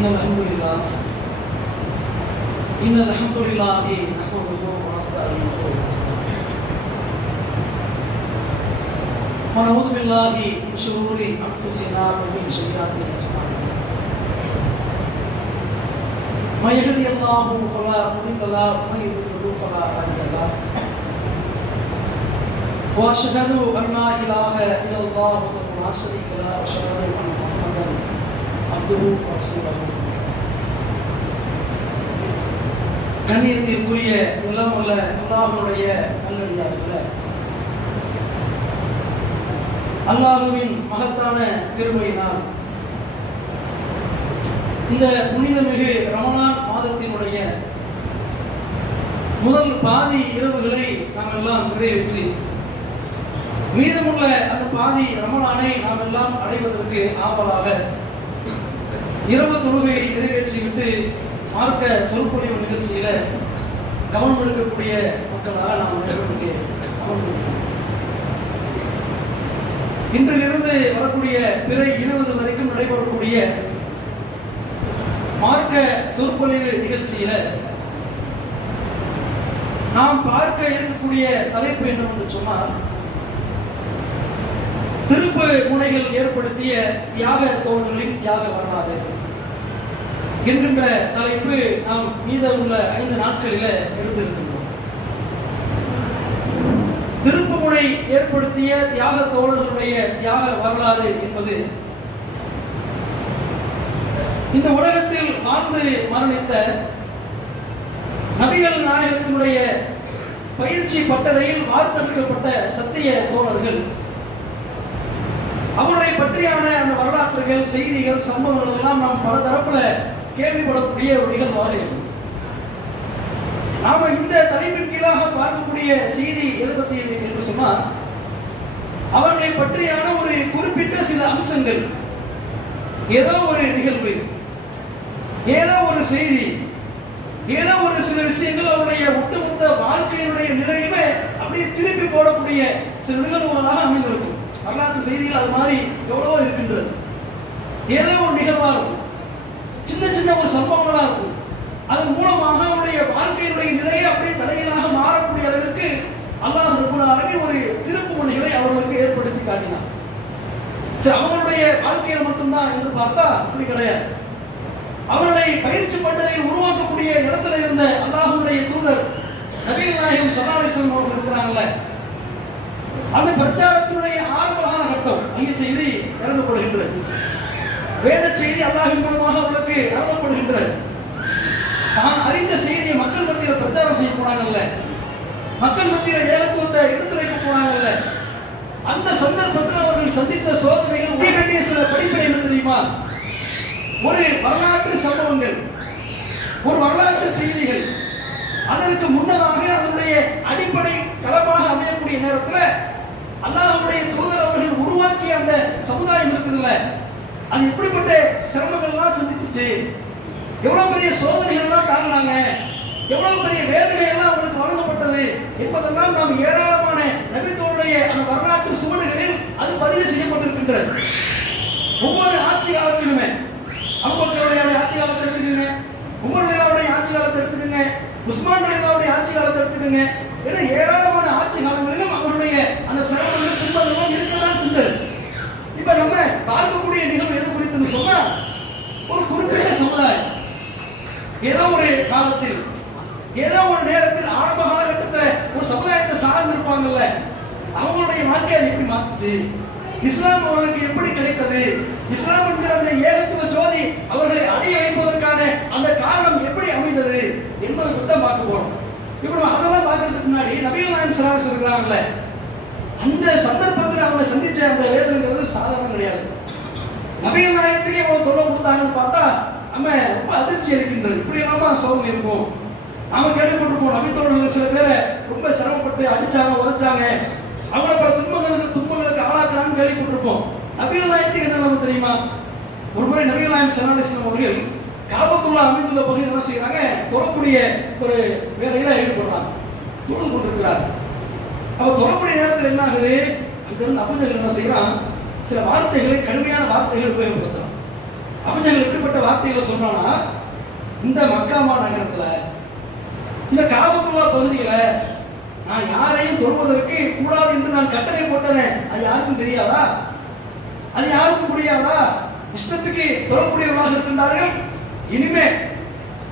إن الحمد لله نحمده ونستعينه ونستغفره ونعوذ بالله من شرور أنفسنا ومن سيئات أعمالنا من يهده الله فلا مضل له ومن يضلل فلا هادي له وأشهد أن لا إله إلا الله وحده لا شريك له وأشهد أن محمدا عبده ورسوله. கண்ணியத்திற்குரிய எல்லாம் உள்ள அல்லாஹ்வுடைய நல்லடியார்களே, அல்லாஹ்வின் மகத்தான கிருபையினால் இந்த புனிதமிகு ரமலான் மாதத்தினுடைய முதல் பாதி இரவுகளை நாம் எல்லாம் நிறைவேற்றி மீதமுள்ள அந்த பாதி ரமலானை நாம் எல்லாம் அடைவதற்கு ஆவலாக இரவு தொழுகையை நிறைவேற்றிவிட்டு மார்க்க சொற்பொழிவு நிகழ்ச்சியில கவனம் எடுக்கக்கூடிய மக்களாக நாம் அனைவருக்கு அமர்ந்திருக்கிறோம். இன்றிலிருந்து வரக்கூடிய பிறை 20 வரைக்கும் நடைபெறக்கூடிய மார்க்க சொற்பொழிவு நிகழ்ச்சியில நாம் பார்க்க இருக்கக்கூடிய தலைப்பு என்னவென்று சொன்னால், திருப்பு முனைகள் ஏற்படுத்திய தியாக தோழர்களின் தியாக வரலாறு என்கின்ற தலைப்பு நாம் மீதமுள்ள 5 நாட்களில எடுத்திருக்கின்றோம். திருப்புமுனை ஏற்படுத்திய தியாக தோழர்களுடைய தியாக வரலாறு என்பது இந்த உலகத்தில் வாழ்ந்து மரணித்த நபிகள் நாயகத்தினுடைய பயிற்சி பட்டறையில் வார்த்தெடுக்கப்பட்ட சத்திய தோழர்கள், அவருடைய பற்றியான அந்த வரலாற்றுகள், செய்திகள், சம்பவங்கள் எல்லாம் நாம் பல தரப்புல கேள்விப்படக்கூடிய ஒரு நிகழ்வாக இருக்கும். நாம இந்த தலைப்பின் கீழாக பார்க்கக்கூடிய செய்தி எதை பற்றி என்று சொன்னால், அவர்களை பற்றியான ஒரு குறிப்பிட்ட சில அம்சங்கள், ஏதோ ஒரு நிகழ்வு, ஏதோ ஒரு செய்தி, ஏதோ ஒரு சில விஷயங்கள் அவருடைய ஒட்டுமொத்த வாழ்க்கையினுடைய நிலையுமே அப்படியே திருப்பி போடக்கூடிய சில நிகழ்வுகளாக அமைந்திருக்கும். வரலாற்று செய்திகள் அது மாதிரி எவ்வளவோ இருக்கின்றது. ஏதோ ஒரு நிகழ்வாக இருக்கும், சின்ன சின்ன ஒரு சம்பவங்களா இருக்கும். அதன் மூலமாக அவருடைய வாழ்க்கையினுடைய நிலையை அப்படியே தலைகீழாக மாறக்கூடிய அளவிற்கு அல்லாஹ் ரப்பல் ஆலமீன் ஒரு திருப்பு முனைகளை அவர்களுக்கு ஏற்படுத்தி காட்டினார். சரி, அவங்களுடைய வாழ்க்கையில மட்டும்தான் என்று பார்த்தா அப்படி கிடையாது. அவர்களை பயிற்சி பட்டறையில் உருவாக்கக்கூடிய இடத்துல இருந்த அல்லாஹ்வுடைய தூதர் நபிகள் நாயகம் ஸல்லல்லாஹு அலைஹி வஸல்லம் அவர்கள் இருக்கிறாங்கல்ல, அந்த பிரச்சாரத்தினுடைய ஆரம்ப காலகட்டம் அங்கே செய்தி இறங்கப்படுகின்றது. வேத செய்தி அல்லாஹ்வின் மூலமாக அவர்களுக்கு அருளப்படுகின்றது. தான் அறிந்த செய்தியை மக்கள் மத்தியில் பிரச்சாரம் செய்ய போனாங்கல்ல, மக்கள் மத்தியில் ஏகத்துவத்தை எடுத்துரைக்க போனாங்கல்ல, அந்த சந்தர்ப்பத்தில் அவர்கள் சந்தித்த சோதனைகள் வேண்டிய சில படிப்பினை என்ன தெரியுமா? ஒரு வரலாற்று சம்பவங்கள், ஒரு வரலாற்று செய்திகள், அதற்கு முன்னதாக அதனுடைய அடிப்படை களமாக அமையக்கூடிய நேரத்தில் அல்லாஹ்வுடைய தூதர் அவர்கள் உருவாக்கிய அந்த சமுதாயம் இருக்குதுல்ல, அது எப்படிப்பட்ட சிரமங்கள்லாம் சந்திச்சுச்சு, எவ்வளவு பெரிய சோதனைகள் எல்லாம் தாங்கினாங்க, எவ்வளவு பெரிய வேதனை எல்லாம் அவங்களுக்கு வழங்கப்பட்டது என்பதெல்லாம் நாம் ஏராளமான நபித்தோருடைய அந்த வரலாற்று சுவடுகளில் அது பதிவு செய்யப்பட்டிருக்கின்றது. ஒவ்வொரு ஆட்சி காலத்திலுமே, அபூபக்கருடைய ஆட்சி காலத்தை எடுத்துக்கோங்க, உமர் ரலியல்லாஹுடைய ஆட்சி காலத்தை எடுத்துக்கோங்க, உஸ்மான் ரலியல்லாஹுடைய ஆட்சி காலத்தை எடுத்துக்கோங்க, என ஏராளமான ஆட்சி காலங்களிலும் அவருடைய அந்த சிரமங்கள் துன்பங்களும் இருக்கதான் செஞ்சது. இப்ப நம்ம பார்க்கக்கூடிய நிகழ்வு எது குறித்துன்னு சொன்னா, ஒரு குறிப்பிட்ட சமுதாயம் ஏதோ ஒரு காலத்தில், ஏதோ ஒரு நேரத்தில் ஆரம்ப காலகட்டத்தில் ஒரு சமுதாயத்தை சார்ந்திருப்பாங்கல்ல, அவங்களுடைய வாழ்க்கையை எப்படி மாத்துச்சு, இஸ்லாம் அவர்களுக்கு எப்படி கிடைத்தது, இஸ்லாம் என்கிற அந்த ஏகத்துவ ஜோதி அவர்களை அடைய வைப்பதற்கான அந்த காரணம் எப்படி அமைந்தது என்பதை பற்றி பார்க்க போறோம். இப்போ அதெல்லாம் பார்க்கறதுக்கு முன்னாடி நபிகள் நாயகம் ஸல்லல்லாஹு அலைஹி வஸல்லம் இருக்கிறாங்கல்ல, அந்த சந்தர்ப்பத்தில் அவங்க சந்திச்ச அந்த வேதனைங்கிறது சாதாரணம் கிடையாது. நபிகள் நாயகத்துக்கே அவங்க தொல்லை கொடுத்தாங்கன்னு பார்த்தா நம்ம ரொம்ப அதிர்ச்சி அளிக்கின்றது. இப்படி எல்லாம் சோதனை இருக்கும். நாம கேள்விப்பட்டிருப்போம், நபித்தோழர்கள் சில பேரை ரொம்ப சிரமப்பட்டு அடிச்சாங்க, உதைச்சாங்க, அவங்கள பல துன்பங்களுக்கு ஆளாக்குறான்னு கேள்விப்பட்டிருப்போம். நபிகள் நாயகத்துக்கு என்ன தெரியுமா? ஒரு முறை நபிகள் நாயகம் ஸல்லல்லாஹு அலைஹி வஸல்லம் அவர்கள் காபத்துல்லா அமைந்துள்ள பகுதியில் என்ன செய்யறாங்க, தொழக்கூடிய ஒரு வேலையில ஈடுபடுறாங்க, தொழுது கொண்டிருக்கிறார். அப்ப தொழக்கூடிய நேரத்தில் என்ன ஆகுது, அங்கிருந்து அபூஜஹல் என்ன செய்யறான், சில வார்த்தைகளை, கடுமையான வார்த்தைகளை உபயோகப்படுத்துறான். அபூஜஹல் எப்படிப்பட்ட வார்த்தைகளை சொல்றானா, இந்த மக்காமா நகரத்துல இந்த காபத்துல்லா பகுதியில நான் யாரையும் தொழுவதற்கு கூடாது என்று நான் கட்டளை போட்டேனே, அது யாருக்கும் தெரியாதா? அது யாருக்கும் புரியாதா? இஷ்டத்துக்கு தொழக்கூடியவர்களாக இருக்கின்றார்கள். இனிமே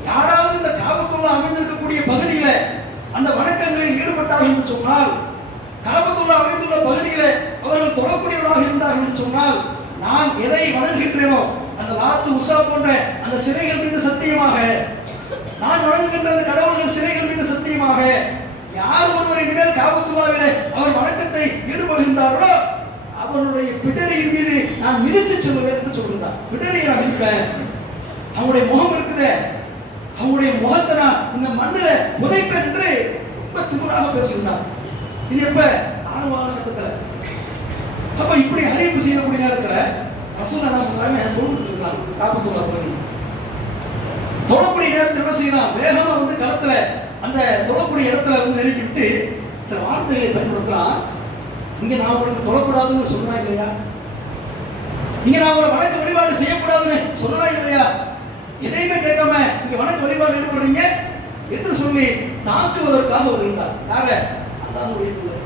யாராவது இந்த காபத்துல்லா அமைந்திருக்கக்கூடிய பகுதியில அந்த வணக்கங்களில் ஈடுபட்டார்கள் என்று சொன்னால், காபத்துல்லா அமைந்துள்ள பகுதியில அவர்கள் தொழக்கூடியவர்களாக இருந்தார்கள் என்று சொன்னால், நான் எதை வணங்குகின்றேனோ அந்த லாத்து உஷா போன்ற அந்த சிலைகள் மீது சத்தியமாக, நான் வணங்குகின்ற அந்த கடவுள்கள் சிலைகள் மீது சத்தியமாக, யார் ஒருவர் இனிமேல் காபத்துல்லாவிலே அவர் வணக்கத்தை ஈடுபடுகின்றார்களோ அவனுடைய பிடரியின் மீது நான் மிதித்து செல்வேன் என்று சொல்கின்றார். பிடரியை நான் மிதிப்பேன். அவனுடைய முகம் இருக்குது, அவனுடைய முகத்தை நான் இந்த மண்ணில புதைப்பேன் என்று ரொம்ப திமிராக பேசுகின்றார். இது எப்ப? ஆரம்பமான கட்டத்தில். அப்ப இப்படி அறிவிப்பு செய்யக்கூடிய நேரத்தில் ரசூல் என்ன பண்றாங்க? தொழுதுட்டு இருக்காங்க காபத்துல்லா பகுதி. தொழக்கூடிய நேரத்தில் என்ன செய்யலாம்? வேகமா வந்து களத்துல அந்த தொழக்கூடிய இடத்துல வந்து நெருங்கிட்டு சில வார்த்தைகளை பயன்படுத்தலாம். இங்க நான் உங்களுக்கு தொழக்கூடாதுன்னு சொல்றா இல்லையா? இங்க நான் உங்களை வணக்க வழிபாடு செய்யக்கூடாதுன்னு சொல்றா இல்லையா? எதையுமே கேட்காம இங்க வணக்க வழிபாடு ஈடுபடுறீங்க என்று சொல்லி தாக்குவதற்காக அவர் இருந்தார். யார? அல்லாஹ்வுடைய தூதர்.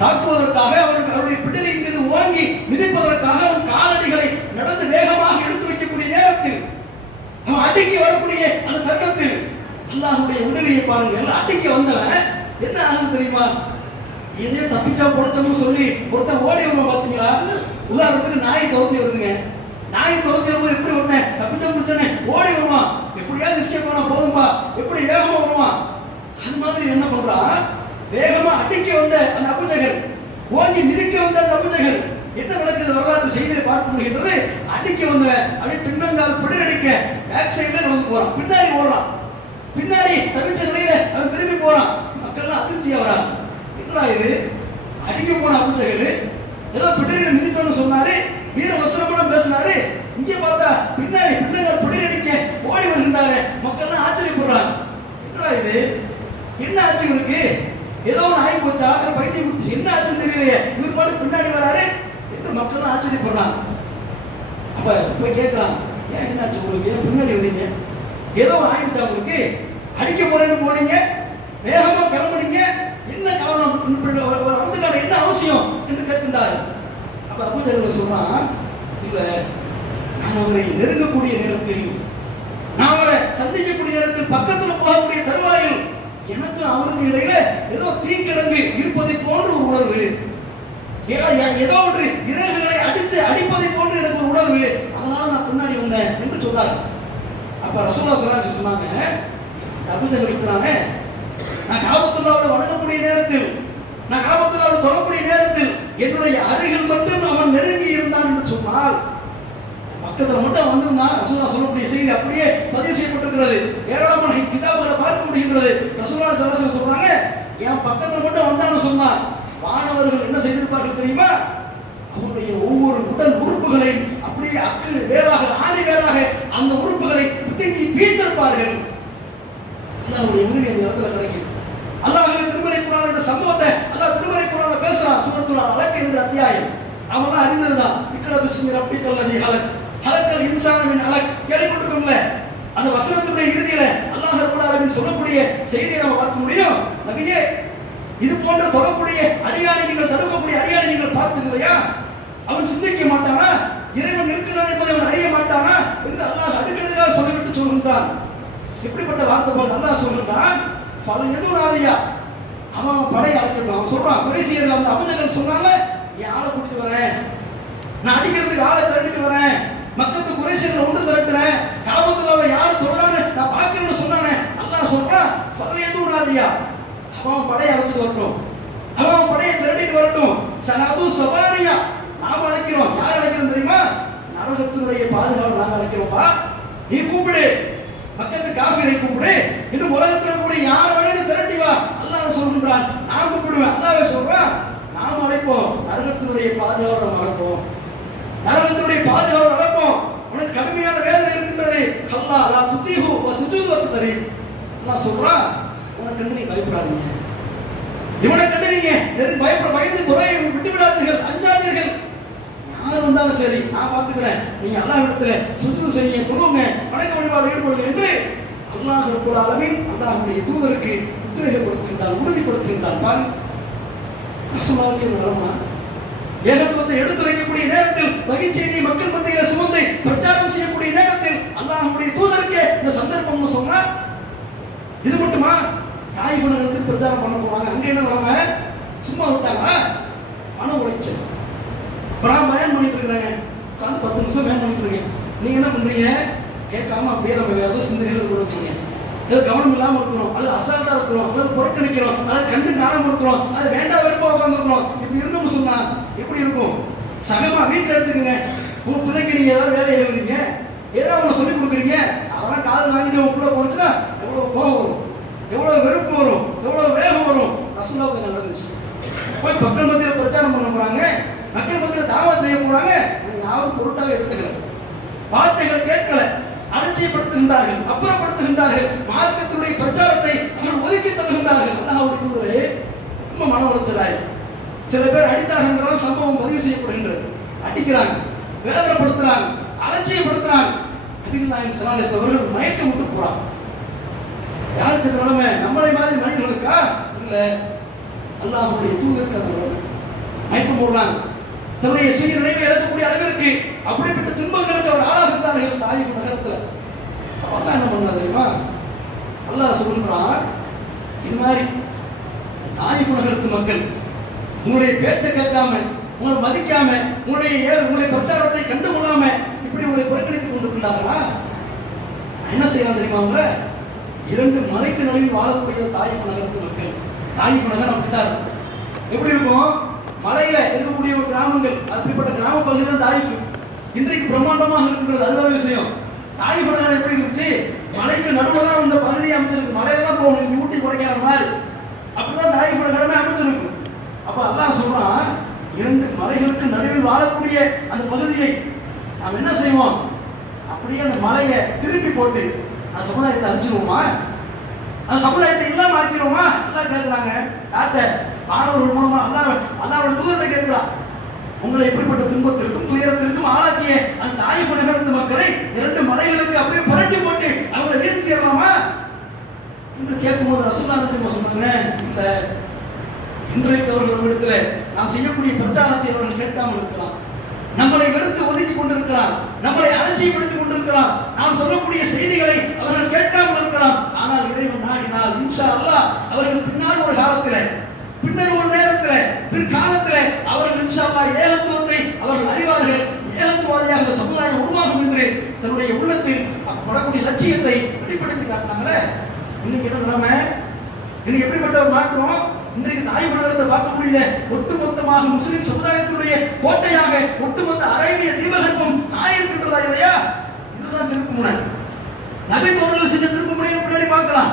தாக்குவதற்காக அவருடைய பிடரின் மீது ஓங்கி மிதிப்பதற்காக அவன் காலடிகளை நடந்து வேகமாக எடுத்து வைக்கக்கூடிய நேரத்தில், அவன் அடிக்கி வரக்கூடிய அந்த தருணத்தில் அல்லாஹ்வுடைய உதவியை பாருங்கள். அடிக்கி வந்தவன் என்ன ஆகுது தெரியுமா? எதையோ தப்பிச்சா பொழைச்சோம்னு சொல்லி ஒருத்தன் ஓடி வருவான் பாத்தீங்களா? உதாரணத்துக்கு நாய் துரத்தி வருதுங்க. நாய் துரத்தி வரும்போது எப்படி ஒண்ணு தப்பிச்சா பிடிச்சோன்னே ஓடி வருவான். எப்படியாவது எஸ்கேப் பண்ணா போதும்பா, எப்படி வேகமா வருவான். அது மாதிரி என்ன பண்றான்? வேகமா அடிக்க வந்த அந்த அபூஜஹல், ஓங்கி மிதிக்க வந்த அந்த அபூஜஹல், என்ன நடக்குது வரலாற்று செய்தியை பார்க்க முடிகின்றது. அடிக்க வந்தவன் அப்படியே பின்னங்கால் பிடிக்க பேக் சைட்ல நடந்து போறான், பின்னாடி ஓடுறான். பின்னாடி தவிச்ச நிலையில அவன் திரும்பி போறான். மக்கள்லாம் அதிர்ச்சி ஆகிறான். என்னடா இது? அடிக்க போன அபூஜஹல் ஏதோ பிடரில மிதிப்பேன்னு சொன்னாரு, வீர வசனமான பேசினாரு. இங்க பார்த்தா பின்னாடி பின்னங்கால் பிடிக்க ஓடி வருகின்றாரு. மக்கள்லாம் ஆச்சரியப்படுறாங்க. என்னடா இது? என்ன ஆச்சு இவருக்கு? ஏதோ ஒன்று ஆகி போச்சா? பைத்தியம் கொடுத்து என்ன ஆச்சுன்னு தெரியலையே, இவர் பாட்டு பின்னாடி வராரு என்று மக்கள் ஆச்சரியப்படுறாங்க. அப்ப போய் கேட்கலாம், ஏன் என்ன ஆச்சு உங்களுக்கு? ஏன் பின்னாடி வரீங்க? ஏதோ ஆயிடுச்சா உங்களுக்கு? அடிக்க போறேன்னு போனீங்க, வேகமா கிளம்புனீங்க, என்ன காரணம்? வந்து என்ன அவசியம் என்று கேட்கின்றார். அப்ப அபூஜஹல் சொல்றான், இல்ல நான் அவரை நெருங்கக்கூடிய நேரத்தில், நான் அவரை சந்திக்கக்கூடிய நேரத்தில், பக்கத்துல போகக்கூடிய தருவாயில் எனக்கு அவருக்கு இடையில ஏதோ தீக்கிழங்கு இருப்பதை போன்ற ஒரு உணர்வு, ஏதோ ஒன்று இறகுகளை அடிப்பதை போன்று எனக்கு ஒரு உணர்வு, அதனால நான் பின்னாடி வந்தேன் என்று சொன்னார். அப்ப ரசூலுல்லாஹி ஸல்லல்லாஹு அலைஹி வஸல்லம் சொன்னாங்க, அபூஜஹல் இருக்கிறானே, நான் காபத்துல்லாஹ்வை வணங்கக்கூடிய நேரத்தில், நான் காபத்துல்லாஹ்வை தொழக்கூடிய நேரத்தில் என்னுடைய அருகில் மட்டும் அவன் நெருங்கி இருந்தான் என்று சொன்னால், பக்கத்துல மட்டும் வந்திருந்தான், ரசூலுல்லாஹ் சொல்லக்கூடிய செய்தி அப்படியே பதிவு செய்யப்பட்டிருக்கிறது. ஏராளமான கிதாபுகளை பார்க்க முடிகின்றது. ரசூலுல்லாஹி ஸல்லல்லாஹு அலைஹி வஸல்லம் சொல்றாங்க, என் பக்கத்துல மட்டும் வந்தான்னு சொன்னான், வானவர்கள் என்ன செய்திருப்பார்கள் தெரியுமா? அவனுடைய ஒவ்வொரு உடல் உறுப்புகளையும் அப்படியே அக்கு வேறாக ஆணி வேறாக அந்த உறுப்புகளை பிடுங்கி பீத்திருப்பார்கள். அல்லாஹ்வுடைய உதவி அந்த இடத்துல கிடைக்கும். அல்லாஹ்வே திருமறை குர்ஆன்ல இந்த சம்பவத்தை அல்லாஹ் திருமறை குர்ஆன்ல பேசுறான். சூரத்துல் அலக் என்ற அத்தியாயம் அவன் அறிந்ததுதான். இக்ரா பிஸ்மி ரப்பிக்கல் லதீ ஹலக் ஹலக்கல் இன்சான மின் அலக் கேள்விப்பட்டிருக்கோம்ல. அந்த வசனத்துடைய இறுதியில அல்லாஹ் ரப்பல் ஆலமீன் சொல்லக்கூடிய செய்தியை நம்ம பார்க்க முடியும். நபியே, இது போன்ற தொழக்கூடிய அடியானை நீங்கள் தடுக்கக்கூடிய அடியானை நீங்கள் பார்த்தது இல்லையா? அவன் சிந்திக்க மாட்டானா? இறைவன் இருக்கிறான் என்பதை அவன் அறிய மாட்டானா என்று அல்லாஹ் அடுக்கடுக்காக சொல்லிவிட்டு சொல்கின்றான். எப்படிப்பட்ட வார்த்தை பார்த்து அல்லாஹ் சொல்கின்றான், ஃபல் எதுவும் ஆதியா, அவன் படை அழைக்கணும். அவன் சொல்றான், குறைசியர்கள் அந்த அபூஜஹல் சொன்னால, என் ஆளை கூட்டிட்டு வரேன், நான் அடிக்கிறதுக்கு ஆளை திரட்டிட்டு வரேன், மக்கத்து குறைசியர்கள் ஒன்று திரட்டுறேன், காபத்துல்லாஹ்வை யார் தொழறான்னு நான் பார்க்கணும்னு சொன்னானே, அல்லாஹ் சொல்றான், ஃபல் எதுவும் ஆதியா, அவன் படையை அழைச்சிட்டு வரட்டும், அவன் படையை திரட்டிட்டு வரட்டும். சனது சவாரியா, நாம அழைக்கிறோம். யார் அழைக்கிறோம் தெரியுமா? நரகத்தினுடைய பாதுகாப்பு நாங்கள் அழைக்கிறோம்பா. நீ கூப்பிடு, மக்கத்து காஃபிரை கூப்பிடு, இன்னும் உலகத்தில் கூட யார் வேணாலும் திரட்டி வா, அல்லாஹ் சொல்கின்றான். நான் கூப்பிடுவேன், அல்லாஹ்வே சொல்றான், நாம் அழைப்போம். நரகத்தினுடைய பாதுகாப்பு நாம் அழைப்போம், நரகத்தினுடைய பாதுகாப்பு அழைப்போம். உனக்கு கடுமையான வேதனை இருக்கின்றது. அல்லாஹ் லா துதீஹு வ சுஜூது வ தரீம். அல்லாஹ் சொல்றான், உனக்கு கண்டு நீ பயப்படாதீங்க, இவனை கண்டு நீங்க பயந்து தொலையை விட்டு விடாதீர்கள், அஞ்சாதீர்கள். மன்னர் வந்தாலும் சரி நான் பார்த்துக்கிறேன், நீங்க அல்லாஹ்விடத்துல சுஜூது செய்யுங்க, தொழுவுங்க, வணக்க வழிபாடு ஈடுபடுங்க என்று அல்லாஹ் ரப்பல் ஆலமீன் அல்லாஹ்வுடைய தூதருக்கு உத்வேகப்படுத்துகின்றான், உறுதிப்படுத்துகின்றான். பாருங்க ரசூலுல்லாஹ்வுக்கு நிலமா ஏகத்துவத்தை எடுத்துரைக்கக்கூடிய நேரத்தில் வகை செய்தியை மக்கள் மத்தியில் சுமந்து பிரச்சாரம் செய்யக்கூடிய நேரத்தில் அல்லாஹ்வுடைய தூதருக்கு இந்த சந்தர்ப்பம் சொன்னா இது மட்டுமா? தாய் நகரத்துக்கு பிரச்சாரம் பண்ண போவாங்க, அங்க என்ன நிலைமை? சும்மா விட்டாங்களா? மன உளைச்சல். இப்ப நான் பயன் பண்ணிட்டு இருக்கிறேன், உட்காந்து 10 நிமிஷம் பயன் பண்ணிட்டு இருக்கேன். நீங்க என்ன பண்றீங்க? கேட்காம அப்படியே நம்ம வேற சிந்தனையில் இருக்கணும் வச்சுங்க. ஏதோ கவனம் இல்லாமல் இருக்கிறோம், அல்லது அசால்ட்டா இருக்கிறோம், அல்லது புறக்கணிக்கிறோம், அல்லது கண்டு காணாம இருக்கிறோம், அது வேண்டாம் வெறுப்பா உட்காந்துருக்கிறோம். இப்படி இருந்தோம்னு சொன்னா எப்படி இருக்கும்? சகமா வீட்டில் எடுத்துக்கங்க, உங்க பிள்ளைக்கு நீங்க ஏதாவது வேலையை எழுதுறீங்க, ஏதோ அவங்க சொல்லிக் கொடுக்குறீங்க, அதெல்லாம் காதல் வாங்கிட்டு உங்க பிள்ளை போனுச்சுன்னா எவ்வளவு கோபம் வரும், எவ்வளவு வெறுப்பு வரும், எவ்வளவு வேகம் வரும். ரசூலுல்லாஹ்வுக்கு நடந்துச்சு. போய் மக்கள் மத்தியில் பிரச்சாரம் பண்ண போறாங்க, மக்கள் மத்தியில் தாவா செய்ய போறாங்க, யாரும் பொருட்டாவே எடுத்துக்கல, வார்த்தைகள் கேட்கல, அலட்சியப்படுத்துகின்றார்கள், அப்புறப்படுத்துகின்றார்கள், மார்க்கத்தினுடைய பிரச்சாரத்தை அவர்கள் ஒதுக்கி தருகின்றார்கள். அல்லாஹ்வுடைய தூதரே ரொம்ப மன உளைச்சலாய் சில பேர் அடித்தார்கள், சம்பவம் பதிவு செய்யப்படுகின்றது. அடிக்கிறாங்க, வேதனைப்படுத்துறாங்க, அலட்சியப்படுத்துறாங்க. நபிகள் நாயகம் ஸல்லல்லாஹு அலைஹி வஸல்லம் அவர்கள் மயக்கம் விட்டு போறாங்க. யாருக்கு இந்த நிலைமை? நம்மளை மாதிரி மனிதர்களுக்கா? இல்ல, அல்லாஹ்வுடைய தூதருக்கு அந்த நிலைமை. மயக்கம் போடுறாங்க, தன்னுடைய சுய நினைவை இழக்கக்கூடிய அளவிற்கு அப்படிப்பட்ட துன்பங்களுக்கு அவர் ஆளாகின்றார்கள் தாயிஃப் நகரத்தில். அப்ப என்ன பண்ணா தெரியுமா? அல்லாஹ் சொல்றான், இது மாதிரி தாயிஃப் நகரத்து மக்கள் உங்களுடைய பேச்சை கேட்காம, உங்களை மதிக்காம, உங்களுடைய பிரச்சாரத்தை கண்டுகொள்ளாம இப்படி உங்களை புறக்கணித்துக் கொண்டிருக்கிறார்களா? என்ன செய்யலாம் தெரியுமா? அவங்க 2 மலைக்கு நடுவில் வாழக்கூடிய தாயிஃப் நகரத்து மக்கள். தாயிஃப் நகரம் அப்படித்தான் எப்படி இருக்கும்? மலையில இருக்கக்கூடிய ஒரு கிராமங்கள், அப்படிப்பட்ட கிராம பகுதி தான் தாயிஃப். இன்றைக்கு பிரம்மாண்டமாக இருக்கின்றது, அது வேற விஷயம். தாயிஃப் நகரம் எப்படி இருந்துச்சு? மலைக்கு நடுவில் தான் இந்த பகுதியை அமைச்சிருக்கு, மலையில தான் போகணும், நீங்க ஊட்டி கொடைக்கானல் மாதிரி அப்படிதான் தாயிஃப் நகரமே அமைச்சிருக்கு. அப்ப அல்லாஹ் சொல்றான், 2 மலைகளுக்கு நடுவில் வாழக்கூடிய அந்த பகுதியை நாம் என்ன செய்வோம்? அப்படியே அந்த மலையை திருப்பி போட்டு அந்த சமுதாயத்தை அழிச்சிருவோமா? அந்த சமுதாயத்தை இல்லாம ஆக்கிடுவோமா? எல்லாம் கேட்கிறாங்க. யார்கிட்ட? மாணவர்கள் மூலமா அல்லாஹ்வுடைய தூதரை கேட்கிறான். உங்களை எப்படிப்பட்ட துன்பத்திற்கும் துயரத்திற்கும் ஆளாக்கிய அந்த தாயிஃப் நகரத்து மக்களை 2 மலைகளுக்கு அப்படியே புரட்டி போட்டு அவங்களை வீழ்த்திடலாமா என்று கேட்கும்போது ரசூலுல்லாஹ் சொன்னாங்க, இல்ல, இன்றைக்கு அவர்கள் இடத்துல நாம் செய்யக்கூடிய பிரச்சாரத்தை அவர்கள் கேட்காமல் இருக்கலாம், நம்மளை வெறுத்து ஒதுக்கி கொண்டிருக்கலாம், நம்மளை அலட்சியப்படுத்திக் கொண்டிருக்கலாம், நாம் சொல்லக்கூடிய செய்திகளை அவர்கள் கேட்காமல் இருக்கலாம். ஆனால் இறைவன் நாடினால் இன்ஷா அல்லாஹ் அவர்கள் பின்னால் ஒரு காலத்தில், பின்னர் ஒரு நேரத்தில், பிற்காலத்தில் அவர்கள் இன்ஷா அல்லாஹ் ஏகத்துவத்தை அவர்கள் அறிவார்கள். ஏகத்துவாதியாக அந்த சமுதாயம் உருவாகும் என்று தன்னுடைய உள்ளத்தில் படக்கூடிய லட்சியத்தை வெளிப்படுத்தி காட்டினாங்களே. இன்னைக்கு என்ன நிலைமை? இன்னைக்கு எப்படிப்பட்ட ஒரு மாற்றம்? இன்றைக்கு தாயிஃப் நகரத்தை பார்க்க முடியல. ஒட்டுமொத்தமாக முஸ்லிம் சமுதாயத்தினுடைய கோட்டையாக ஒட்டுமொத்த அரேபிய தீபகற்பம் ஆயிருக்கின்றதா இல்லையா? இதுதான் திருப்புமுனை. நபி தோழர்கள் செஞ்ச திருப்புமுனையை பின்னாடி பார்க்கலாம்.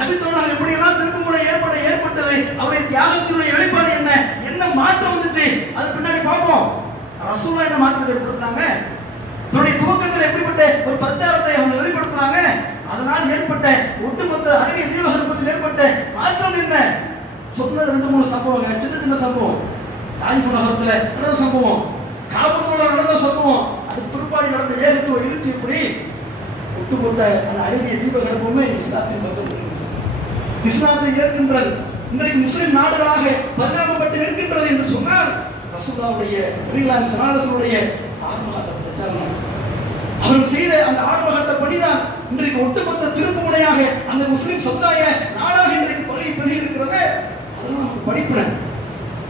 நபி தோழர்கள் எப்படியெல்லாம் திருப்புமுனை ஏற்பட்டது, அவருடைய தியாகத்தினுடைய வெளிப்பாடு என்ன மாற்றம் வந்துச்சு, அது பின்னாடி பார்ப்போம். ரசூலுல்லாஹ் என்ன மாற்றத்தை ஏற்படுத்தினாங்க? தன்னுடைய துவக்கத்தில் எப்படிப்பட்ட ஒரு பிரச்சாரத்தை அவங்க வெளிப்படுத்தினாங்க? அதனால் ஏற்பட்ட ஒட்டுமொத்த அரேபிய தீபகற்பத்தில் ஏற்பட்ட மாற்றம் என்ன? சொன்னது 2-3 சம்பவங்க, சின்ன சம்பவம். தாயிஃப் நகரத்துல நடந்த சம்பவம், காபத்துல்ல நடந்த சம்பவம், அதுக்கு பிற்பாடு நடந்த ஏகத்துவ எழுச்சி. இப்படி ஒட்டுமொத்த அந்த அரேபிய தீபகற்பமே இஸ்லாத்தின் பக்கம் இஸ்லாத்தை ஏற்கின்றது. இன்றைக்கு முஸ்லிம் நாடுகளாக பரிணாமப்பட்டு நிற்கின்றது என்று சொன்னால் ரசூலுல்லாஹ்வுடைய நபிகள் ஸல்லல்லாஹு ஆரம்பகட்ட பிரச்சாரம், அவர்கள் செய்த அந்த ஆரம்பகட்ட பணிதான் இன்றைக்கு ஒட்டுமொத்த திருப்புமுனையாக அந்த முஸ்லிம் சமுதாய நாடாக இன்றைக்கு பெருகி இருக்கிறது. அதெல்லாம் நமக்கு படிப்பினை.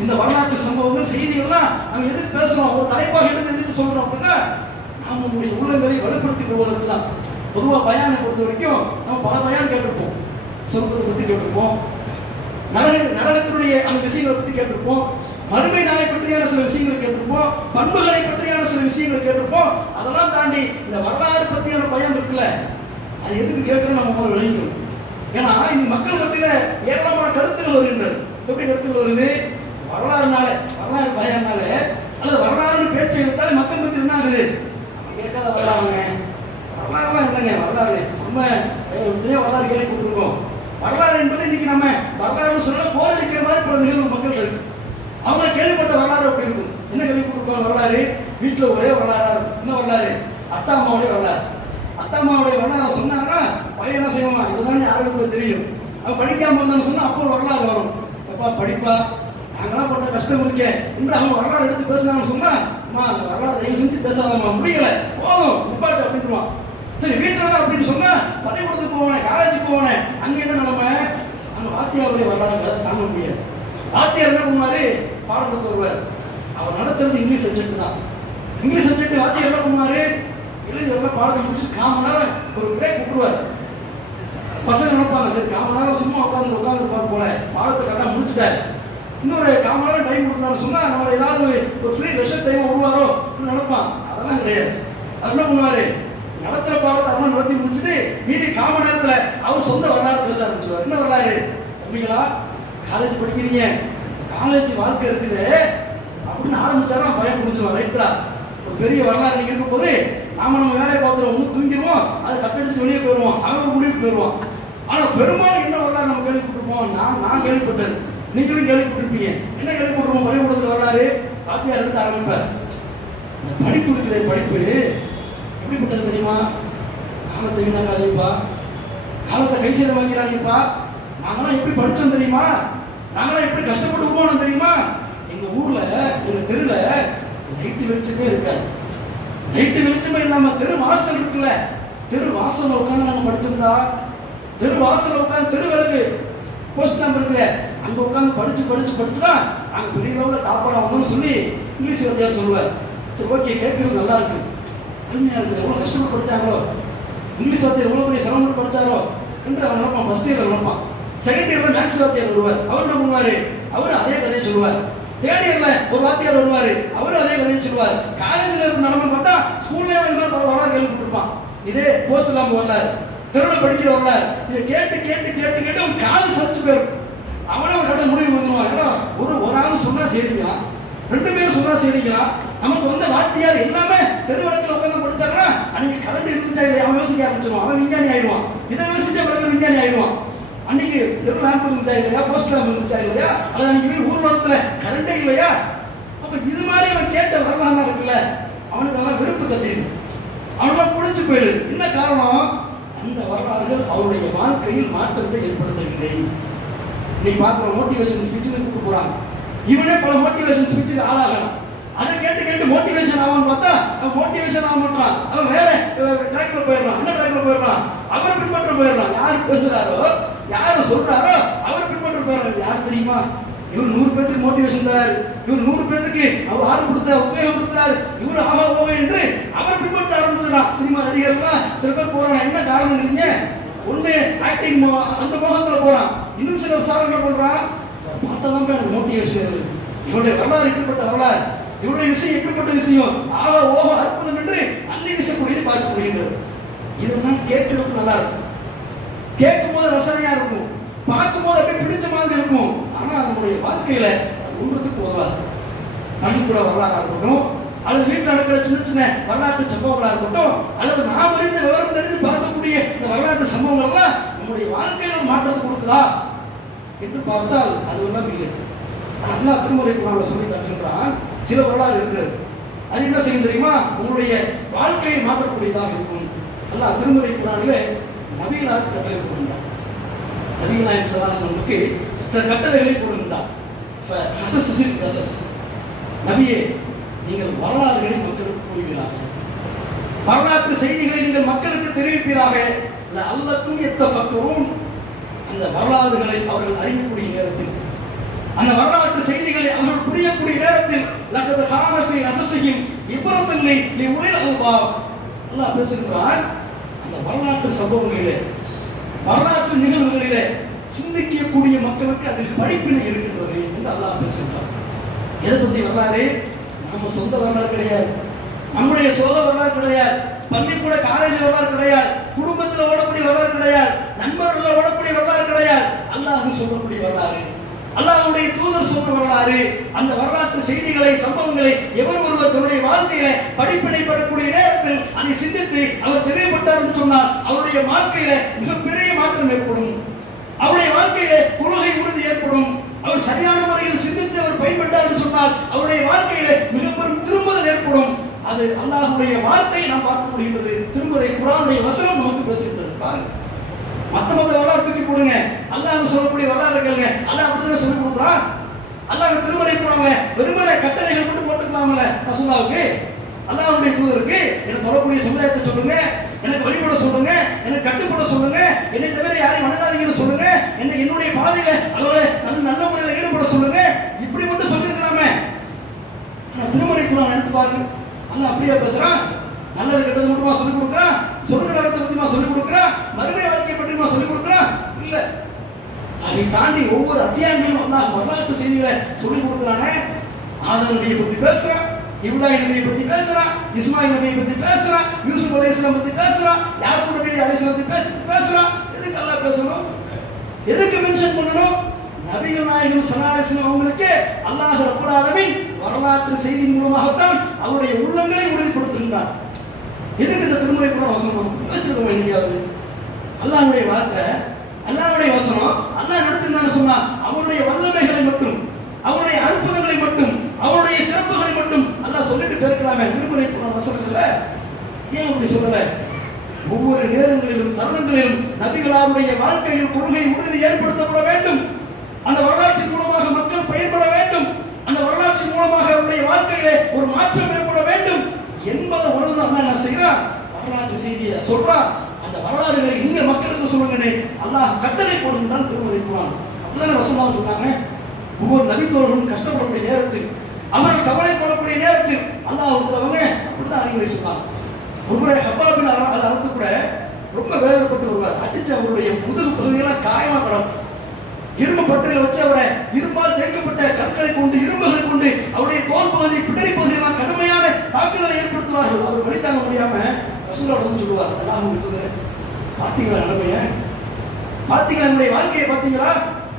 இந்த வரலாற்று சம்பவங்கள் செய்திகள்லாம் நம்ம எதுக்கு பேசுறோம், ஒரு தலைப்பாக எடுத்து எதுக்கு சொல்றோம் அப்படின்னா, நாம் நம்முடைய உள்ளங்களை வலுப்படுத்திக் கொள்வதற்கு தான். பொதுவாக பயானை பொறுத்த வரைக்கும் நம்ம பல பயான் கேட்டிருப்போம். சொர்க்கத்தை பற்றி கேட்டிருப்போம், நரகத்தினுடைய அந்த விஷயங்களை பற்றி கேட்டிருப்போம், மறுமை நாளை பற்றியான சில விஷயங்களை கேட்டிருப்போம், பண்புகளை பற்றியான சில விஷயங்களை கேட்டிருப்போம். அதெல்லாம் தாண்டி இந்த வரலாறு பற்றியான பயம் இருக்குல்ல, அது எதுக்கு கேட்கணும் நம்ம முதல்ல விளங்கிக்கணும். ஏன்னா இன்னைக்கு மக்கள் மத்தியில ஏராளமான கருத்துக்கள் வருகின்றது. எப்படி கருத்துக்கள் வருது? வரலாறு பயனால அல்லது வரலாறுன்னு பேச்சு எடுத்தாலே மக்கள் மத்தியில் என்ன ஆகுது? கேட்காத வரலாறுங்க, வரலாறுலாம் என்னங்க வரலாறு, நம்ம வரலாறு கேள்விப்பட்டிருக்கோம். வரலாறு என்பது இன்னைக்கு நம்ம வரலாறு சொல்ல போர் அடிக்கிற மாதிரி பல நிகழ்வு மக்கள் இருக்கு. அவங்க கேள்விப்பட்ட வரலாறு அப்படி இருக்கும். என்ன கேள்விப்பட்டிருக்கோம்? வரலாறு வீட்டில் ஒரே வரலாறா என்ன வரலாறு? அத்தா அம்மாவுடைய வரலாறு. அத்தா அம்மாவுடைய வரலாறு சொன்னாங்கன்னா பையன் என்ன செய்வான்? இதுதான் யாருக்கும் தெரியும். அவன் படிக்காம இருந்தான்னு சொன்னா அப்போ வரலாறு வரும். எப்பா படிப்பா, நாங்களாம் பட்ட கஷ்டம் இருக்க என்று அவங்க வரலாறு எடுத்து பேசுனாங்கன்னு சொன்னா, அம்மா அந்த வரலாறு தயவு செஞ்சு பேசாதம்மா, முடியல, போதும் நிப்பாட்டு அப்படின்ட்டுவான். சரி வீட்டில் தான் அப்படின்னு சொன்னா பள்ளிக்கூடத்துக்கு போவேன், காலேஜுக்கு போவேன், அங்கே என்ன நிலைமை? அங்கே வாத்தியாருடைய வரலாறு தாங்க முடியாது. வாத்தியார் என்ன பண்ணுவாரு? பாடம் நடத்த வருவார். அவர் நடத்துறது இங்கிலீஷ் சப்ஜெக்ட் தான். இங்கிலீஷ் சப்ஜெக்ட் வாத்தியார் என்ன பண்ணுவாரு? எழுதி பாடத்தை முடிச்சு 1/4 மணி நேரம் ஒரு பிரேக் விட்டுருவார். பசங்க நினைப்பாங்க, சரி 1/4 மணி நேரம் சும்மா உட்காந்து போல பாடத்தை கரெக்டாக முடிச்சுட்டாரு, இன்னொரு 1/4 மணி நேரம் டைம் கொடுத்தாரு சொன்னா நம்ம ஏதாவது ஒரு ஃப்ரீ ரெஷர் டைம் விடுவாரோ நினைப்பான். அதெல்லாம் கிடையாது. அது என்ன பண்ணுவாரு? நடத்துற பாடத்தை அவன் நடத்தி முடிச்சுட்டு மீதி 1/4 மணி நேரத்துல அவர் சொந்த வரலாறு பேச ஆரம்பிச்சுவார். என்ன வரலாறு? தம்பிங்களா, காலேஜ் படிக்கிறீங்க, காலேஜ் வாழ்க்கை இருக்குது அப்படின்னு ஆரம்பிச்சாலும் பயம் முடிச்சுவான். ரைட்டா? ஒரு பெரிய வரலாறு நீங்க இருக்கும் போது நாம நம்ம வேலையை பார்த்துருவோம், ஒன்று தூங்கிடுவோம், அதை கட்டடிச்சு வெளியே போயிடுவோம், அவன் ஒரு முடிவுக்கு போயிடுவான். ஆனா பெரும்பாலும் என்ன வரலாறு நம்ம கேள்விப்பட்டிருப்போம்? நான் கேள்விப்பட்டது, நீங்களும் கேள்விப்பட்டிருப்பீங்க. என்ன கேள்விப்பட்டிருப்போம்? பள்ளிக்கூடத்தில் வரலாறு வாத்தியார் எடுத்து ஆரம்பிப்பார். இந்த படிப்பு இருக்குது, படிப்பு எப்படிப்பட்டது தெரியுமா? காலத்தை வீணாக்காதீப்பா, காலத்தை கை செய்த வாங்கிறாதீப்பா. நாங்களாம் எப்படி படிச்சோம் தெரியுமா? நாங்களாம் எப்படி கஷ்டப்பட்டு உருவானோம் தெரியுமா? எங்க ஊர்ல எங்க தெருல லைட்டு வெளிச்சமே இருக்காது. லைட்டு வெளிச்சமே இல்லாம தெரு வாசல் இருக்குல்ல, தெரு வாசல்ல உட்காந்து நாங்க படிச்சிருந்தா, தெரு வாசல்ல உட்காந்து தெரு விளக்கு போஸ்ட் நம்பர் இருக்குல்ல, அங்க உட்காந்து படிச்சுதான் நாங்க பெரிய லெவலில் டாப்பரா வந்தோம்னு சொல்லி இங்கிலீஷ் வாத்தியார் சொல்லுவார். சரி ஓகே, கேட்கறது நல்லா இருக்கு, அருமையா இருக்குது, எவ்வளவு கஷ்டப்பட்டு படிச்சாங்களோ, இங்கிலீஷ் வாத்தியார் எவ்வளவு பெரிய சிரமப்பட்டு படிச்சாரோ என்று அவன் நினைப்பான். ஃபர்ஸ்ட் இயர்ல நினைப்பான். செகண்ட் இயர்ல மேக்ஸ் வாத்தியார் வருவார். அவர் என்ன பண்ணுவாரு? அவரு அதே கதையை சொல்லுவார். தேர்ட் இயர்ல ஒரு வாத்தியார் வருவாரு, அவரு அதே கதையை சொல்லுவார். காலேஜ்ல இருக்க நடமை பார்த்தா ஸ்கூல்ல வரலாறு கேள்விப்பட்டிருப்பான். இதே போஸ்ட் இல்லாம வரலாறு, தெருவில் படிக்கிற வரலாறு. இதை கேட்டு கேட்டு கேட்டு கேட்டு அவன் காலேஜ் சரிச்சு போயிடும். அவனை கட்ட முடிவு வந்துடுவான். ஏன்னா ஒரு ஆள் சொன்னா சரிக்கலாம், 2 பேரும் சொன்னா சரிக்கலாம். நமக்கு வந்த வாத்தியார் எல்லாமே தெரு வழக்கில் உட்காந்து படிச்சாங்கன்னா அன்னைக்கு கரண்ட் இருந்துச்சா இல்லையா அவன் யோசிக்க ஆரம்பிச்சிருவான். அவன் விஞ்ஞானி ஆயிடுவான். இதை யோசிச்ச பிறகு விஞ்ஞானி ஆயிடுவான். அன்னைக்கு தெரு லேம்ப் இருந்துச்சா இல்லையா, போஸ்ட் லேம்ப் இருந்துச்சா இல்லையா, அல்லது அன்னைக்கு ஊர்வலத்துல கரண்டே இல்லையா. அப்ப இது மாதிரி அவன் கேட்ட வரலாறு இருக்குல்ல, அவனுக்கு அதெல்லாம் வெறுப்பு தட்டிடு, அவனெல்லாம் புடிச்சு போயிடுது. என்ன காரணம்? அந்த வரலாறுகள் அவருடைய வாழ்க்கையில் மாற்றத்தை ஏற்படுத்தவில்லை. நீ பார்க்குற மோட்டிவேஷன் ஸ்பீச்சுன்னு கூப்பிட்டு போறாங்க. இவனே பல மோட்டிவேஷன் ஸ்பீச்சுக்கு ஆளாகலாம். அதை கேட்டு கேட்டு மோட்டிவேஷன் ஆகும்னு பார்த்தா அவன் மோட்டிவேஷன் ஆக மாட்டான். அவன் வேற ட்ராக்ல போயிடறான். என்ன ட்ராக்ல போயிடறான்? அவரை பின்பற்ற போயிடறான். யார் பேசுறாரோ, யாரை சொல்றாரோ அவரை பின்பற்ற போயிடறான். யார் தெரியுமா? இவர் 100 பேருக்கு மோட்டிவேஷன் தராரு, இவர் 100 பேருக்கு அவர் ஆறு கொடுத்தாரு, உத்வேகம் கொடுத்தாரு, இவர் ஆக போக என்று அவரை பின்பற்ற ஆரம்பிச்சிடறான். சினிமா நடிகர்லாம் சில பேர் போறான். என்ன காரணம் இல்லைங்க? ஒண்ணு ஆக்டிங் அந்த மோகத்துல போறான், இன்னும் சில சாதனை பண்றான். பார்த்தாதான் எனக்கு மோட்டிவேஷன் இருக்கு. இவருடைய வரலாறு எப்படிப்பட்ட வரலாறு, இவருடைய விஷயம் எப்படிப்பட்ட விஷயம், ஆக ஓக அற்புதம் என்று அள்ளி வீசக்கூடியது பார்க்க முடிகின்றது. இதெல்லாம் கேட்கறதுக்கு நல்லா இருக்கும், கேட்கும் போது ரசனையா இருக்கும், பார்க்கும் போது அப்படியே பிடிச்ச மாதிரி இருக்கும். ஆனா நம்முடைய வாழ்க்கையில ஒன்றுத்துக்கு உதவாது. பள்ளிக்கூட வரலாறா இருக்கட்டும், அல்லது வீட்டில் நடக்கிற சின்ன சின்ன வரலாற்று சம்பவங்களா இருக்கட்டும், அல்லது நாம் அறிந்த விவரம் தெரிந்து பார்க்கக்கூடிய இந்த வரலாற்று சம்பவங்கள்லாம் நம்முடைய வாழ்க்கையில மாற்றத்தை கொடுக்குதா என்று பார்த்தால் அது எல்லாம் இல்லை. நல்லா திருமுறைக்கு நாம சொல்லி காட்டுகின்றான். சில வரலாறு இருக்கிறது, அது என்ன செய்யும் தெரியுமா? உங்களுடைய வாழ்க்கையை மாற்றக்கூடியதாக இருக்கும். அல்லாஹ் திருமுறை குர்ஆனிலே நபிகளாருக்கு கட்டளை கொடுக்கின்றான். நபிகள் நாயகம் ஸல்லல்லாஹு அலைஹி வஸல்லுக்கு சில கட்டளைகளை கொடுக்கின்றான். நபியே, நீங்கள் வரலாறுகளை மக்களுக்கு கூறுவீராக, வரலாற்று செய்திகளை நீங்கள் மக்களுக்கு தெரிவிப்பீராக. அல்லக்கும் யத்தஃபக்கரூன், அந்த வரலாறுகளை அவர்கள் அறியக்கூடிய நேரத்தில், அந்த வரலாற்று செய்திகளை அவர்கள் புரியக்கூடிய நேரத்தில், லகத் கான ஃபீ அஸஸிஹிம் இப்ரத்துன் லிஉலில் அல்பாப், அல்லாஹ் பேசுகிறான். அந்த வரலாற்று சம்பவங்களிலே, வரலாற்று நிகழ்வுகளிலே சிந்திக்கக்கூடிய மக்களுக்கு அதில் படிப்பினை இருக்கின்றது என்று அல்லாஹ் பேசுகிறான். எதை பத்தி வரலாறு? நம்ம சொந்த வரலாறு கிடையாது, நம்முடைய சோக வரலாறு கிடையாது, பள்ளிக்கூட காலேஜ் வரலாறு கிடையாது, குடும்பத்தில் ஓடக்கூடிய வரலாறு கிடையாது, நண்பர்கள் ஓடக்கூடிய வரலாறு கிடையாது. அல்லாஹ் சொல்லக்கூடிய வரலாறு, அல்லாஹ்வுடைய தூதர் சொன்ன வரலாறு. அந்த வரலாற்று செய்திகளை, சம்பவங்களை எவர் ஒருவர் தன்னுடைய வாழ்க்கையில படிப்பினை பெறக்கூடிய நேரத்தில் அதை சிந்தித்து அவர் தெரியப்பட்டார் என்று சொன்னால் அவருடைய வாழ்க்கையில மிகப்பெரிய மாற்றம் ஏற்படும், அவருடைய வாழ்க்கையில கொள்கை உறுதி ஏற்படும். அவர் சரியான முறையில் சிந்தித்து அவர் பயன்பட்டார் என்று சொன்னால் அவருடைய வாழ்க்கையில மிகப்பெரும் திரும்புதல் ஏற்படும். அது அல்லாஹ்வுடைய வார்த்தையை நாம் பார்க்க முடிகின்றது. திருமறை குர்ஆனுடைய வசனம் நமக்கு பேசுகின்றது. பாருங்க, மத்த வரலாறு தூக்கி போடுங்க, அல்லாஹ் சொல்லக்கூடிய வரலாறு கேளுங்க. அல்லாஹ் அப்படிதான் சொல்லி கொடுக்குறான். அல்லாஹ் திருமறை குர்ஆன்ல வெறுமனே கட்டளைகள் மட்டும் போட்டுக்கலாம்ல ரசூலுல்லாஹ்வுக்கு? அல்லாஹ்வுடைய தூதருக்கு எனக்கு தொழக்கூடிய சமுதாயத்தை சொல்லுங்க, எனக்கு வழிபட சொல்லுங்க, எனக்கு கட்டுப்பட சொல்லுங்க, என்னை தவிர யாரையும் வணங்காதீங்கன்னு சொல்லுங்க, என்னுடைய பாதையில அவங்களை நல்ல முறையில் ஈடுபட சொல்லுங்க, இப்படி மட்டும் சொல்லிருக்கலாமே. ஆனா திருமறை குர்ஆன் எடுத்து பாருங்க, அல்லாஹ் அப்படியே பேசுறான். நல்லது கெட்டது மட்டுமா சொல்லிக் கொடுக்குறான்? சொர்க்க நரகத்தை பத்திமா சொல்லிக் கொடுக்குறான்? மறுமை வாழ்க்கையை பற்றிமா சொல்லிக் கொடுக்குறான்? இல்ல. அதை தாண்டி ஒவ்வொரு அத்தியாயங்களிலும் அல்லாஹ் வரலாற்று செய்திகளை சொல்லிக் கொடுக்குறானே. ஆதம் நபியை பத்தி பேசுறான், இப்ராஹிம் நபியை பத்தி பேசுறான், இஸ்மாயில் நபியை பத்தி பேசுறான், யூசுப் அலைஹிஸ்ஸலாம் பத்தி பேசுறான், யாக்கூப் நபி அலைஹிஸ்ஸலாம் பத்தி பேசுறான். எதுக்கு அல்லாஹ் பேசணும்? எதுக்கு மென்ஷன் பண்ணணும்? நபிகள் நாயகம் ஸல்லல்லாஹு அலைஹி வஸல்லம் அவங்களுக்கு அல்லாஹ் ரப்பல் ஆலமீன் வரலாற்று செய்தி மூலமாகத்தான் அவருடைய உள்ளங்களை உறுதிப்படுத்துகின்றான். எதுக்கு இந்த திருமறை குர்ஆன் வசனம் பேசிருக்கோம்? என்னையாவது அல்லாஹ்வுடைய வார்த்தை, அல்லாஹ்வுடைய வசனம், அல்லாஹ் நடத்துனான்னு சொன்னா அவருடைய வல்லமைகளை மட்டும், அவருடைய அற்புதங்களை மட்டும், அவருடைய சிறப்புகளை மட்டும் அல்லாஹ் சொல்லிட்டு போயிருக்கலாமே திருமறை குர்ஆன் வசனங்கள்ல. ஏன் அப்படி சொல்லல? ஒவ்வொரு நேரங்களிலும் தருணங்களிலும் நபிகளாருடைய வாழ்க்கையில் கொள்கை உறுதி ஏற்படுத்தப்பட வேண்டும். அந்த வரலாற்றின் மூலமாக மக்கள் பயன்பெற வேண்டும். அந்த வரலாற்றின் மூலமாக அவருடைய வாழ்க்கையிலே ஒரு மாற்றம் ஏற்பட வேண்டும் என்பதை உணர்ந்து அல்லாஹ் என்ன செய்யறான்? வரலாற்று செய்தியை சொல்றான். அந்த வரலாறுகளை இங்க மக்களுக்கு சொல்லுங்கன்னு அல்லாஹ் கட்டளை போடுகின்றான் திருமறை குர்ஆன். அப்படிதான் ரசூலுல்லாஹ் சொன்னாங்க. ஒவ்வொரு நபித்தோழர்களும் கஷ்டப்படக்கூடிய நேரத்தில், அவர்கள் கவலைப்படக்கூடிய நேரத்தில் அல்லாஹ் ஒருத்தவங்க அப்படிதான் அறிவுரை சொன்னாங்க. ஒருமுறை ஹப்பாபின் அறுத்து கூட ரொம்ப வேதனைப்பட்டு வருவார். அடிச்சு அவருடைய முதுகு பகுதியெல்லாம் காயமா கிடக்கும். இரும்பு பட்டறையில் வச்சு அவரை இரும்பால் தேய்க்கப்பட்ட கற்களை கொண்டு, இரும்புகளை கொண்டு அவருடைய தோல் பகுதி, பின்னணி பகுதியெல்லாம் கடுமையான தாக்குதலை ஏற்படுத்துவார்கள். அவர் வழி தாங்க முடியாம ரசூலுல்லாஹ் வந்து சொல்லுவார், அல்லாஹ் முடித்தது பாத்தீங்களா நிலைமைய, பாத்தீங்களா என்னுடைய வாழ்க்கையை பாத்தீங்களா,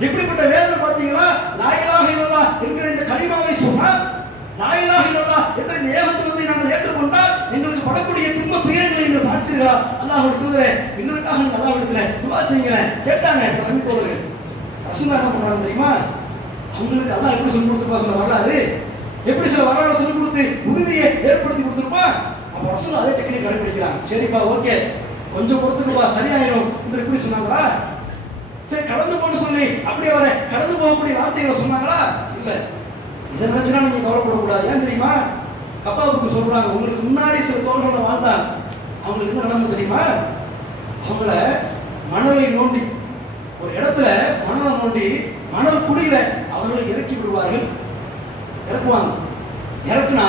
எப்படிப்பட்ட வேதனை பாத்தீங்களா? லா இலாஹ இல்லல்லாஹ் என்கிற இந்த கலிமாவை சொன்னால், லா இலாஹ இல்லல்லாஹ் என்ற இந்த ஏகத்துவத்தை நாங்கள் ஏற்றுக்கொண்டால் எங்களுக்கு படக்கூடிய துன்ப துயரங்களை நீங்கள் பார்த்தீர்களா? அல்லாஹ்வுடைய தூதரே, எங்களுக்காக நீங்க அல்லாஹ்விடத்துல துஆ செய்யுங்க கேட்டாங்க நபி தோழர்கள். ரசூலுல்லாஹ் என்ன பண்றாங்க தெரியுமா? அவங்களுக்கு அல்லாஹ் எப்படி சொல்லி கொடுத்துருப்பா சில வரலாறு, எப்படி சில வரலாறு சொல்லி கொடுத்து உறுதியை ஏற்படுத்தி கொடுத்துருப்பா. அப்ப ரசூலுல்லாஹ் அதே டெக்னிக் கடைபிடிக்கிறாங்க. சரிப்பா, ஓகே, கொஞ்சம் பொறுத்துக்குப்பா, சரியாயிடும் என்று எப்படி சொன்னாங்களா? சரி கடந்து போன சொல்லி அப்படி அவரை கடந்து போகக்கூடிய வார்த்தைகளை சொன்னாங்களா? இல்ல. இதை நினைச்சுனா நீங்க கவலைப்படக்கூடாது. ஏன் தெரியுமா? கப்பாவுக்கு சொல்றாங்க, உங்களுக்கு முன்னாடி சில தோழர்களை வாழ்ந்தாங்க. அவங்களுக்கு என்ன நடந்து தெரியுமா? அவங்கள மணலை நோண்டி ஒரு இடத்துல மணலை நோண்டி மணல் குடியில அவர்களை இறக்கி விடுவார்கள். இறக்குவாங்க. இறக்குனா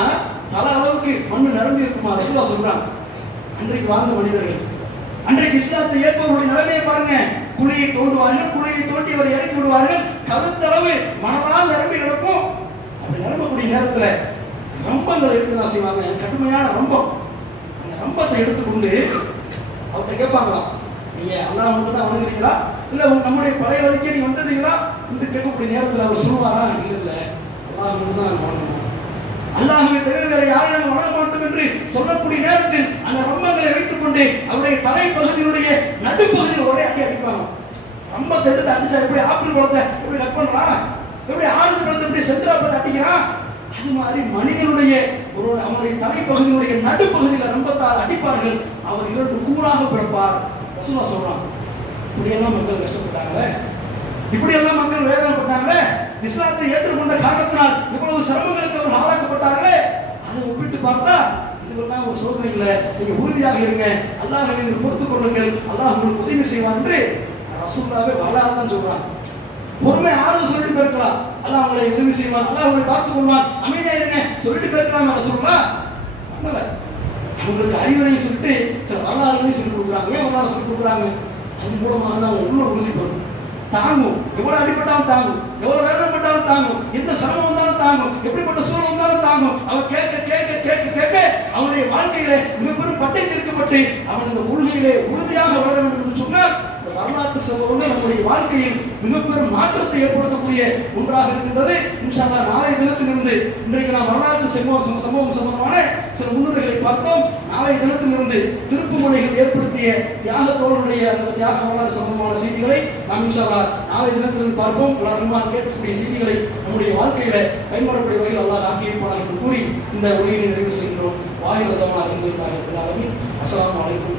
தல அளவுக்கு மண்ணு நிரம்பி இருக்குமா? ரசூலுல்லாஹ் சொல்றாங்க. அன்றைக்கு வாழ்ந்த மனிதர்கள், அன்றைக்கு இஸ்லாத்தை ஏற்பவர்களுடைய நிலைமையை பாருங்க. குழியை தோண்டுவார்கள், குழியை தோண்டி அவர் இறக்கி விடுவார்கள். கழுத்தளவு மணலால் நிரம்பி கிடக்கும். அப்படி நிரம்பக்கூடிய நேரத்துல ரம்பங்களை எடுத்து தான் செய்வாங்க, கடுமையான ரம்பம். அந்த ரம்பத்தை எடுத்துக்கொண்டு அவர்கிட்ட கேட்பாங்களாம், நீங்க அல்லாஹ் மட்டும் தான் வணங்குறீங்களா, இல்ல நம்முடைய பழைய வழிக்கே நீங்க வந்துடுறீங்களா என்று கேட்கக்கூடிய நேரத்தில் அவர் சொல்லுவாரா? இல்ல இல்ல, அல்லாஹ் மட்டும் தான் வணங்கணும், அல்லாஹ்வை தவிர வேற யாரும் நாங்கள் வணங்க மாட்டோம் என்று சொல்லக்கூடிய நேரத்தில் அந்த ரம்பங்களை வைத்துக் கொண்டு அவருடைய தலைப்பகுதியினுடைய நடுப்பகுதியில் ஒரே அடி அடிப்பாங்க. ரம்பத்தை எடுத்து அடிச்சா எப்படி ஆப்பிள் பழத்தை எப்படி கட் பண்றான், எப்படி ஆரஞ்சு பழத்தை எப்படி சென்றாப்பத்தை அடிக்கிறான், அது மாதிரி மனிதனுடைய அவனுடைய தலைப்பகுதியினுடைய நடுப்பகுதியில் ரம்பத்தால் அடிப்பார்கள். அவர் இரண்டு கூறாக பிறப்பார். ரசூலுல்லாஹ் சொல்றான். இப்படியெல்லாம் மக்கள் கஷ்டப்பட்டாங்களே, இப்படியெல்லாம் மக்கள் வேதனைப்பட்டாங்களே, இஸ்லாத்தை ஏற்றுக்கொண்ட காரணத்தினால் இவ்வளவு சிரமங்களுக்கு அவர் ஆளாக்கப்பட்டார்களே, அதை ஒப்பிட்டு பார்த்தா இதுவெல்லாம் ஒரு சோதனை இல்லை. நீங்க உறுதியாக இருங்க, அல்லாஹ்வை நீங்கள் பொறுத்துக் கொள்ளுங்கள், அல்லாஹ் உங்களுக்கு உதவி செய்வான் என்று ரசூலுல்லாஹ்வே வரலாறு தான் சொல்றான். பொறுமை ஆறுதல் சொல்லிட்டு போயிருக்கலாம், அல்லாஹ் உங்களை உதவி செய்வான், அல்லாஹ் உங்களை பார்த்துக் கொள்வான், அமைதியா இருங்க சொல்லிட்டு போயிருக்கலாம் ரசூலுல்லாஹ். அதனால அவங்களுக்கு அறிவுரையை சொல்லிட்டு சில வரலாறுகளையும் சொல்லிக் கொடுக்குறாங்க. ஏன் வரலாறு சொல்லிக் கொடுக்குறாங்க? அது மூலமாக தான் உள்ள உறுதிப்படும், தாங்கும். எவ்வளவு அடிப்பட்டாலும் தாங்கும், எவ்வளவு வேதனைப்பட்டாலும் தாங்கும், எந்த சிரமம் வந்தாலும் தாங்கும், எப்படிப்பட்ட சூழல் வந்தாலும் தாங்கும். அவன் கேட்க கேட்க கேட்க கேட்க அவனுடைய வாழ்க்கையில மிகப்பெரும் பட்டை தீர்க்கப்பட்டு அவன் இந்த கொள்கையிலே உறுதியாக வளர வேண்டும் என்று சொன்னால் இந்த வரலாற்று சம்பவங்கள் நம்முடைய வாழ்க்கையில் மிகப்பெரும் மாற்றத்தை ஏற்படுத்தக்கூடிய ஒன்றாக இருக்கின்றது. இன்ஷா அல்லாஹ் நாளைய தினத்திலிருந்து இன்றைக்கு நாம் வரலாற்று சம்பவம் சம்பந்தமான சில முன்னுரைகளை பார்த்தோம். நாளைய தினத்திலிருந்து திருப்புமுனைகள் ஏற்படுத்திய தியாகத்தோழருடைய அந்த தியாக வரலாறு சம்பந்தமான செய்திகளை நாம் இன்ஷா அல்லாஹ் நாளைய தினத்திலிருந்து பார்ப்போம். ரஹ்மான் கேட்கக்கூடிய செய்திகளை நம்முடைய வாழ்க்கையில பயன்படக்கூடிய வகையில் அல்லாஹ் ஆக்கியிருப்பானாக என்று கூறி இந்த உரையை நிறைவு செய்கின்றோம். வாஹிர் தவானா அல்ஹம்துலில்லாஹி ரப்பில் ஆலமீன். அஸ்ஸலாமு அலைக்கும்.